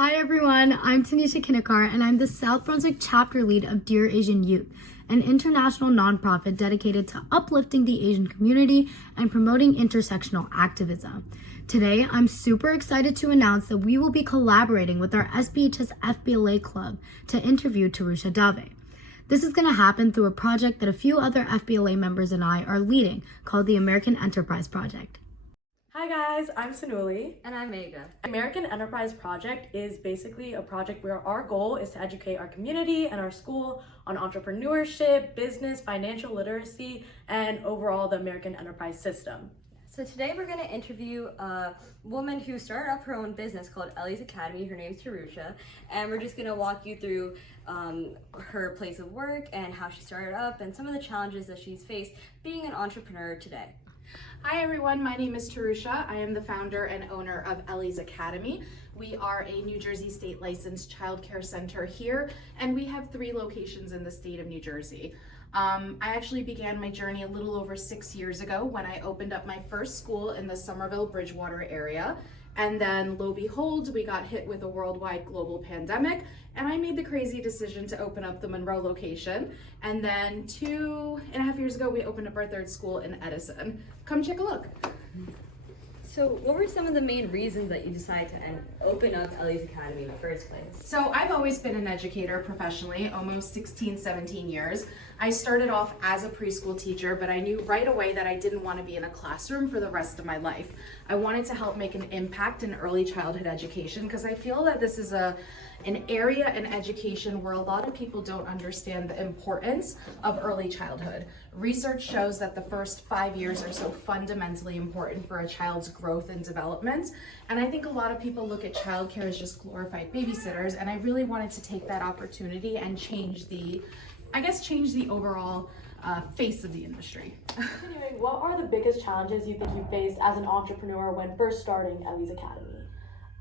Hi everyone, I'm Tanisha Kinikar and I'm the South Brunswick chapter lead of Dear Asian Youth, an international nonprofit dedicated to uplifting the Asian community and promoting intersectional activism. Today, I'm super excited to announce that we will be collaborating with our SBHS FBLA club to interview Tirusha Dave. This is going to happen through a project that a few other FBLA members and I are leading called the American Enterprise Project. Hi guys, I'm Sanuli. And I'm Megha. The American Enterprise Project is basically a project where our goal is to educate our community and our school on entrepreneurship, business, financial literacy, and overall the American enterprise system. So today we're going to interview a woman who started up her own business called Ellie's Academy. Her name's Tirusha, and we're just going to walk you through her place of work and how she started up and some of the challenges that she's faced being an entrepreneur today. Hi everyone, my name is Tirusha. I am the founder and owner of Ellie's Academy. We are a New Jersey state licensed childcare center here, and we have 3 locations in the state of New Jersey. I actually began my journey a little over 6 years ago when I opened up my first school in the Somerville, Bridgewater area. And then, lo and behold, we got hit with a worldwide global pandemic, and I made the crazy decision to open up the Monroe location. And then 2.5 years ago, we opened up our 3rd school in Edison. Come check a look. So what were some of the main reasons that you decided to open up Ellie's Academy in the first place? So I've always been an educator professionally, almost 16, 17 years. I started off as a preschool teacher, but I knew right away that I didn't want to be in a classroom for the rest of my life. I wanted to help make an impact in early childhood education because I feel that this is an area in education where a lot of people don't understand the importance of early childhood. Research shows that the first 5 years are so fundamentally important for a child's growth and development. And I think a lot of people look at childcare as just glorified babysitters, and I really wanted to take that opportunity and change the overall face of the industry. Anyway, what are the biggest challenges you think you faced as an entrepreneur when first starting Ellie's Academy?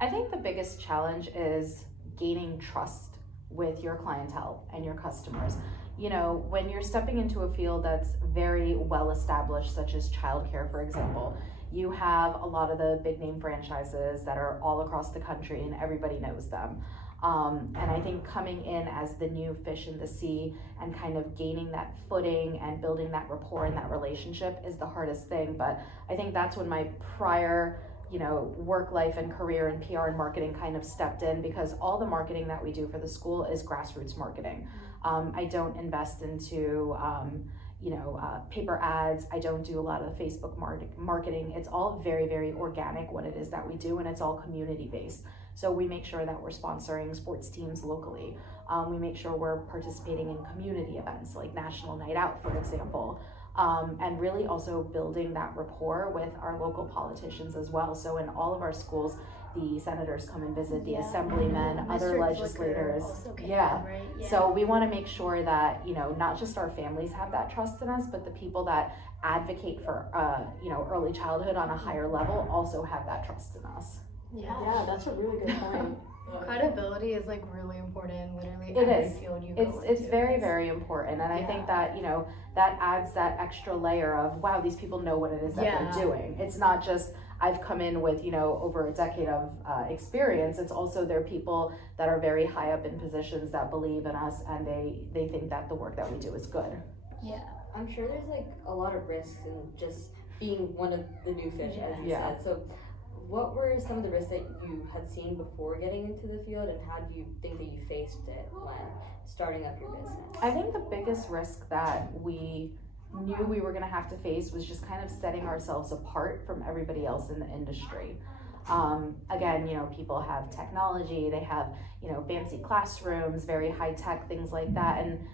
I think the biggest challenge is gaining trust with your clientele and your customers. You know, when you're stepping into a field that's very well established, such as childcare, for example, you have a lot of the big name franchises that are all across the country and everybody knows them. And I think coming in as the new fish in the sea and kind of gaining that footing and building that rapport and that relationship is the hardest thing. But I think that's when my prior work life and career in PR and marketing kind of stepped in, because all the marketing that we do for the school is grassroots marketing. I don't invest into paper ads. I don't do a lot of the Facebook marketing. It's all very, very organic what it is that we do, and it's all community based. So we make sure that we're sponsoring sports teams locally. We make sure we're participating in community events like National Night Out, for example. And really also building that rapport with our local politicians as well. So in all of our schools, the senators come and visit, the assemblymen, other legislators. Right? So we want to make sure that, not just our families have that trust in us, but the people that advocate for, early childhood on a higher level also have that trust in us. Yeah, that's a really good point. Credibility is like really important, literally. It every is. field you go It's into. very, very important. And I think that, that adds that extra layer of, wow, these people know what it is that they're doing. It's not just, I've come in with, over a decade of experience. It's also there are people that are very high up in positions that believe in us, and they think that the work that we do is good. Yeah. I'm sure there's like a lot of risks in just being one of the new fish, as you said. So what were some of the risks that you had seen before getting into the field, and how do you think that you faced it when starting up your business? I think the biggest risk that we knew we were going to have to face was just kind of setting ourselves apart from everybody else in the industry. Again, people have technology, they have, fancy classrooms, very high tech, things like that. And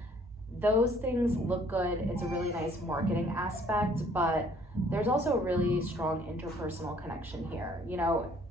those things look good. It's a really nice marketing aspect, but there's also a really strong interpersonal connection here.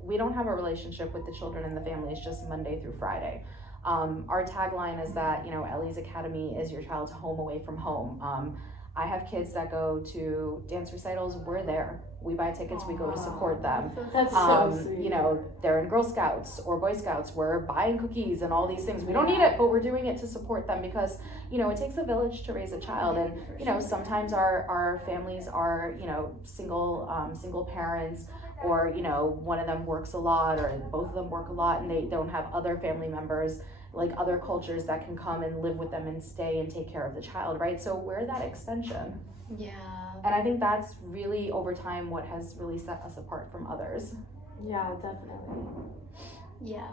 We don't have a relationship with the children and the families just Monday through Friday. Our tagline is that, Ellie's Academy is your child's home away from home. I have kids that go to dance recitals, we're there. We buy tickets, we go to support them. That's so sweet. You know, they're in Girl Scouts or Boy Scouts, we're buying cookies and all these things. We don't need it, but we're doing it to support them because, you know, it takes a village to raise a child. And, you know, sometimes our families are, you know, single parents, or, you know, one of them works a lot or both of them work a lot and they don't have other family members, like other cultures that can come and live with them and stay and take care of the child, right? So we're that extension. Yeah. And I think that's really, over time, what has really set us apart from others. Yeah, definitely. Yeah.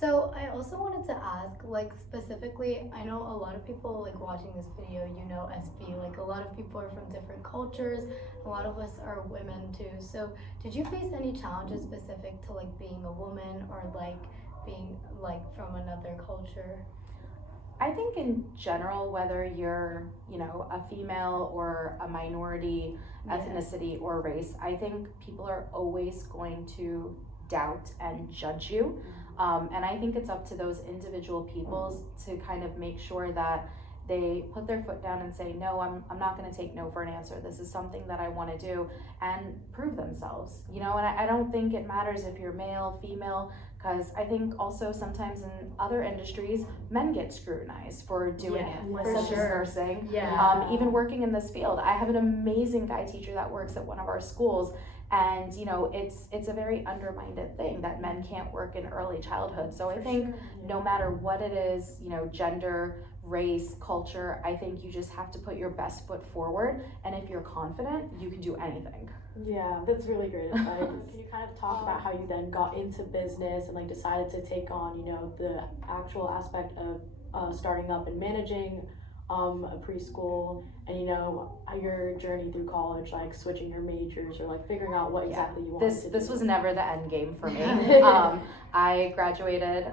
So I also wanted to ask, like, specifically, I know a lot of people, like, watching this video, you know, SB, like, a lot of people are from different cultures, a lot of us are women too. So did you face any challenges specific to, like, being a woman or, like, being, like, from another culture? I think in general, whether you're, you know, a female or a minority ethnicity or race, I think people are always going to doubt and judge you. And I think it's up to those individual peoples to kind of make sure that they put their foot down and say, no, I'm not going to take no for an answer. This is something that I want to do, and prove themselves, you know. And I don't think it matters if you're male, female, because I think also sometimes in other industries, men get scrutinized for doing it, such as nursing. Even working in this field. I have an amazing guy teacher that works at one of our schools, and you know, it's a very undermined thing that men can't work in early childhood. So I think no matter what it is, you know, gender, race, culture, I think you just have to put your best foot forward, and if you're confident, you can do anything. Yeah, that's really great advice. Can you kind of talk about how you then got into business and like decided to take on, you know, the actual aspect of starting up and managing a preschool, and you know, your journey through college, like switching your majors or like figuring out what exactly you wanted to do? This was never the end game for me. I graduated,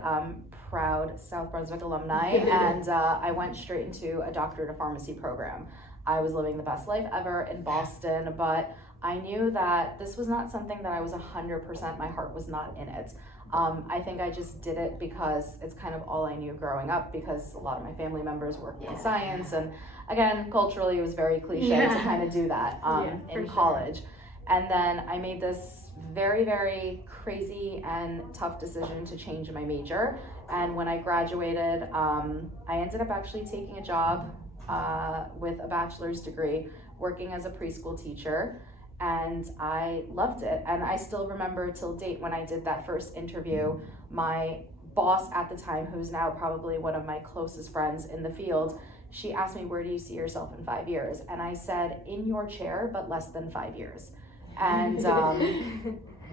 proud South Brunswick alumni, and I went straight into a doctorate of pharmacy program. I was living the best life ever in Boston, but I knew that this was not something that I was 100%, my heart was not in it. I think I just did it because it's kind of all I knew growing up, because a lot of my family members worked in science, and again, culturally it was very cliche to kind of do that in college. And then I made this very, very crazy and tough decision to change my major. And when I graduated, I ended up actually taking a job with a bachelor's degree, working as a preschool teacher. And I loved it. And I still remember till date when I did that first interview, my boss at the time, who's now probably one of my closest friends in the field, she asked me, where do you see yourself in 5 years? And I said, in your chair, but less than 5 years. And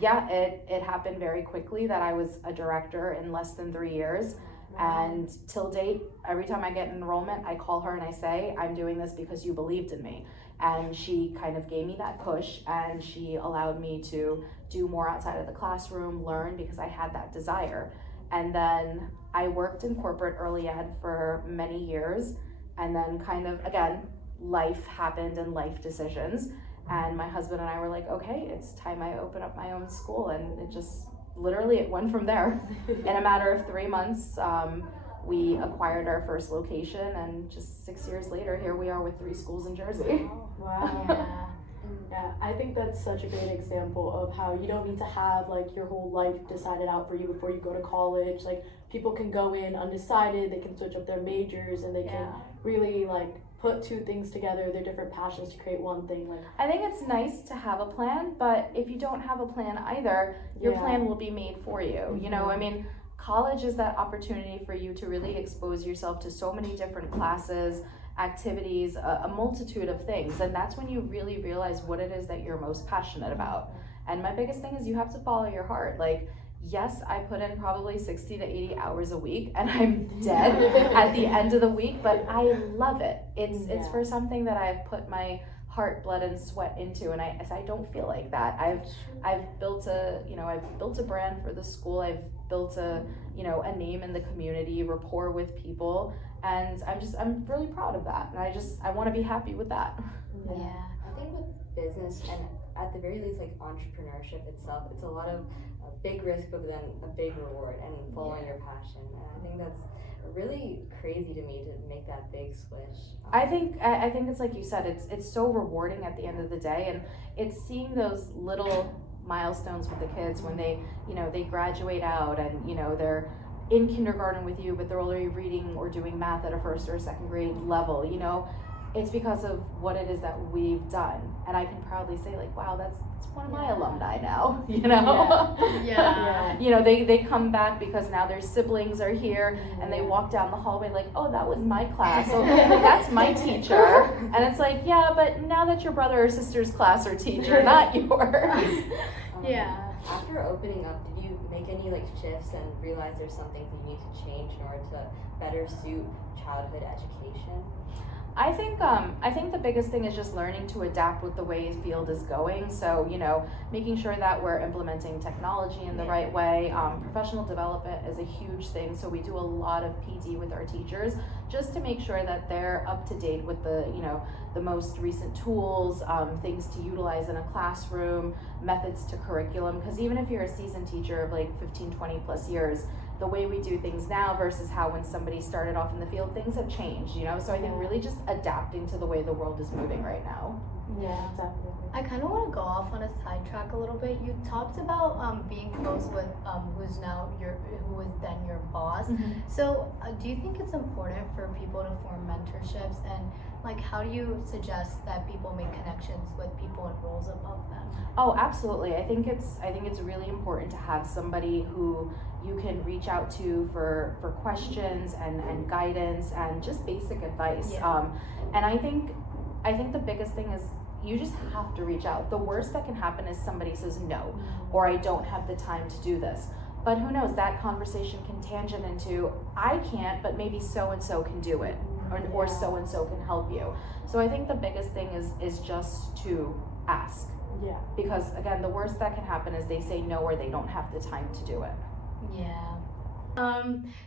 yeah, it happened very quickly that I was a director in less than 3 years. And till date, every time I get an enrollment, I call her and I say, I'm doing this because you believed in me. And she kind of gave me that push, and she allowed me to do more outside of the classroom, learn, because I had that desire. And then I worked in corporate early ed for many years, and then kind of, again, life happened and life decisions. And my husband and I were like, okay, it's time I open up my own school. And it just, literally, it went from there. In a matter of 3 months, we acquired our first location, and just 6 years later, here we are with 3 schools in Jersey. Wow. Yeah, I think that's such a great example of how you don't need to have like your whole life decided out for you before you go to college. Like, people can go in undecided, they can switch up their majors, and they can really like put 2 things together, their different passions, to create one thing. Like, I think it's nice to have a plan, but if you don't have a plan either, your plan will be made for you. You know, I mean, college is that opportunity for you to really expose yourself to so many different classes, activities, a multitude of things, and that's when you really realize what it is that you're most passionate about. And my biggest thing is you have to follow your heart. Like, yes, I put in probably 60 to 80 hours a week, and I'm dead at the end of the week, but I love it. It's for something that I've put my heart, blood, and sweat into, and I don't feel like that. I've built a brand for the school. I've built a name in the community, rapport with people, and I'm really proud of that. And I want to be happy with that. Yeah, I think with business and at the very least, like entrepreneurship itself, it's a lot of big risk, but then a big reward and following your passion. And I think that's really crazy to me to make that big switch. I think it's like you said, it's so rewarding at the end of the day, and it's seeing those little milestones with the kids when they graduate out and they're in kindergarten with you, but they're already reading or doing math at a first or second grade level. It's because of what it is that we've done, and I can proudly say, like, wow, that's one of my alumni now. They come back because now their siblings are here, and they walk down the hallway like, oh, that was my class. Okay, that's my teacher. And it's like, yeah, but now that's your brother or sister's class or teacher, not yours. After opening up, did you make any shifts and realize there's some things you need to change in order to better suit childhood education? I think the biggest thing is just learning to adapt with the way the field is going. So, making sure that we're implementing technology in the right way. Professional development is a huge thing. So we do a lot of PD with our teachers just to make sure that they're up to date with the most recent tools, things to utilize in a classroom, methods to curriculum. Because even if you're a seasoned teacher of 15, 20 plus years, the way we do things now versus how when somebody started off in the field, things have changed, So I think really just adapting to the way the world is moving right now. Yeah, definitely. I kind of want to go off on a sidetrack a little bit. You talked about being close with who was then your boss. So do you think it's important for people to form mentorships, and how do you suggest that people make connections with people in roles above them? Oh, absolutely. I think it's really important to have somebody who you can reach out to for questions and guidance and just basic advice. And I think the biggest thing is you just have to reach out. The worst that can happen is somebody says no, or I don't have the time to do this. But who knows, that conversation can tangent into, I can't, but maybe so-and-so can do it, or so-and-so can help you. So I think the biggest thing is just to ask. Yeah. Because again, the worst that can happen is they say no, or they don't have the time to do it.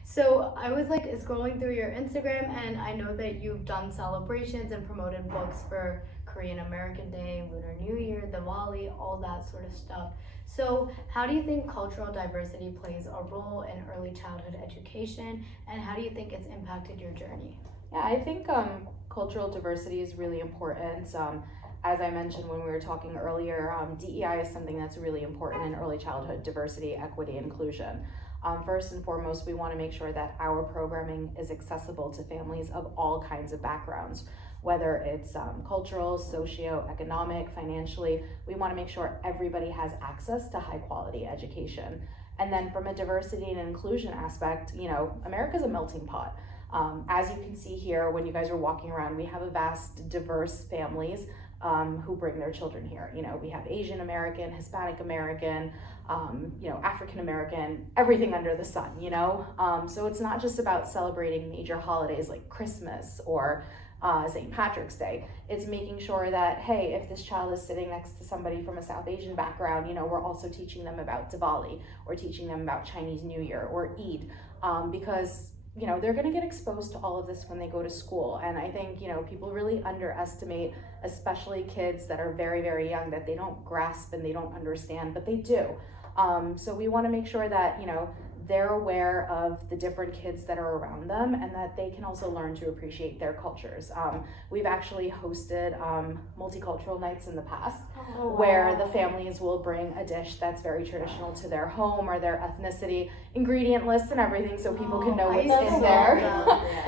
So I was scrolling through your Instagram, and I know that you've done celebrations and promoted books for Korean American Day, Lunar New Year, Diwali, all that sort of stuff. So how do you think cultural diversity plays a role in early childhood education, and how do you think it's impacted your journey? Yeah, I think cultural diversity is really important. As I mentioned when we were talking earlier, DEI is something that's really important in early childhood diversity, equity, inclusion. First and foremost, we want to make sure that our programming is accessible to families of all kinds of backgrounds, whether it's cultural, socio-economic, financially. We want to make sure everybody has access to high quality education. And then from a diversity and inclusion aspect, America's a melting pot. As you can see here, when you guys are walking around, we have a vast, diverse families who bring their children here. We have Asian American, Hispanic American, African American, everything under the sun, So it's not just about celebrating major holidays like Christmas or St. Patrick's Day. It's making sure that, hey, if this child is sitting next to somebody from a South Asian background, we're also teaching them about Diwali, or teaching them about Chinese New Year or Eid, because they're going to get exposed to all of this when they go to school. And I think, people really underestimate, especially kids that are very, very young, that they don't grasp and they don't understand, but they do. So we want to make sure that, they're aware of the different kids that are around them, and that they can also learn to appreciate their cultures. We've actually hosted multicultural nights in the past, where the families will bring a dish that's very traditional to their home or their ethnicity, ingredient lists and everything, so people can know what's in there.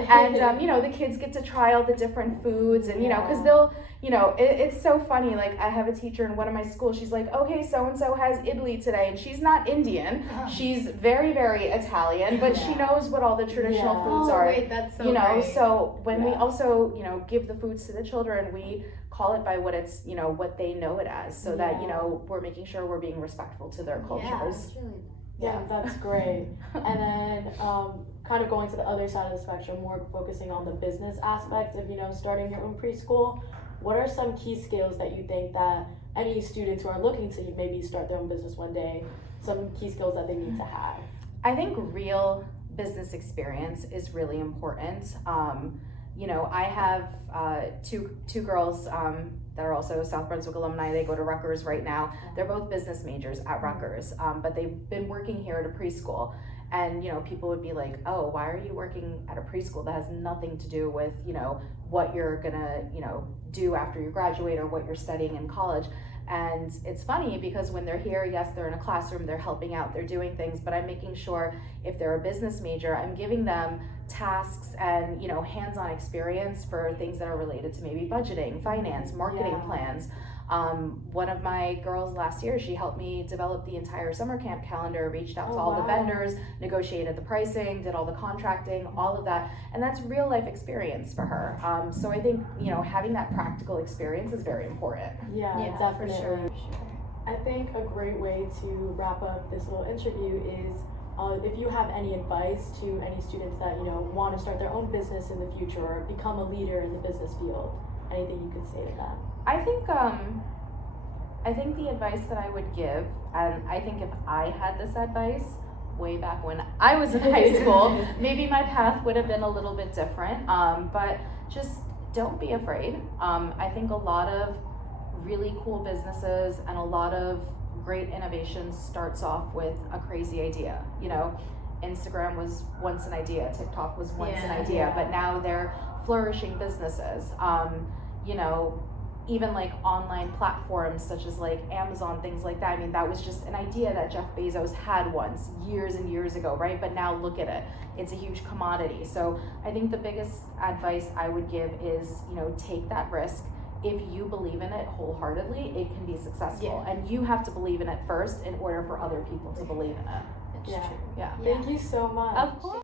And the kids get to try all the different foods, and because they'll, it's so funny. I have a teacher in one of my schools, she's like, okay, so-and-so has Idli today, and she's not Indian, she's very, very Italian, but she knows what all the traditional foods are. Wait, that's so great. So when we also, give the foods to the children, we call it by what it's, what they know it as, so that, we're making sure we're being respectful to their cultures. Yeah, that's great. And then kind of going to the other side of the spectrum, more focusing on the business aspect of, starting your own preschool. What are some key skills that you think that any students who are looking to maybe start their own business one day, some key skills that they need to have? I think real business experience is really important. I have two girls that are also South Brunswick alumni. They go to Rutgers right now. They're both business majors at Rutgers, but they've been working here at a preschool. And, people would be like, oh, why are you working at a preschool? That has nothing to do with, what you're gonna, do after you graduate or what you're studying in college. And it's funny because when they're here, yes, they're in a classroom, they're helping out, they're doing things, but I'm making sure if they're a business major, I'm giving them tasks and, hands-on experience for things that are related to maybe budgeting, finance, marketing plans. One of my girls last year, she helped me develop the entire summer camp calendar, reached out to all the vendors, negotiated the pricing, did all the contracting, all of that. And that's real life experience for her. So I think, having that practical experience is very important. Yeah, definitely. For sure. I think a great way to wrap up this little interview is if you have any advice to any students that, want to start their own business in the future or become a leader in the business field, anything you could say to that? I think the advice that I would give, and I think if I had this advice way back when I was in high school, maybe my path would have been a little bit different, but just don't be afraid. I think a lot of really cool businesses and a lot of great innovation starts off with a crazy idea. Instagram was once an idea, TikTok was once an idea, but now they're flourishing businesses. Even like online platforms such as like Amazon, things like that. I mean, that was just an idea that Jeff Bezos had once years and years ago, right? But now look at it. It's a huge commodity. So I think the biggest advice I would give is, take that risk. If you believe in it wholeheartedly, it can be successful. And you have to believe in it first in order for other people to believe in it. That's true. Yeah. Thank you so much. Of course.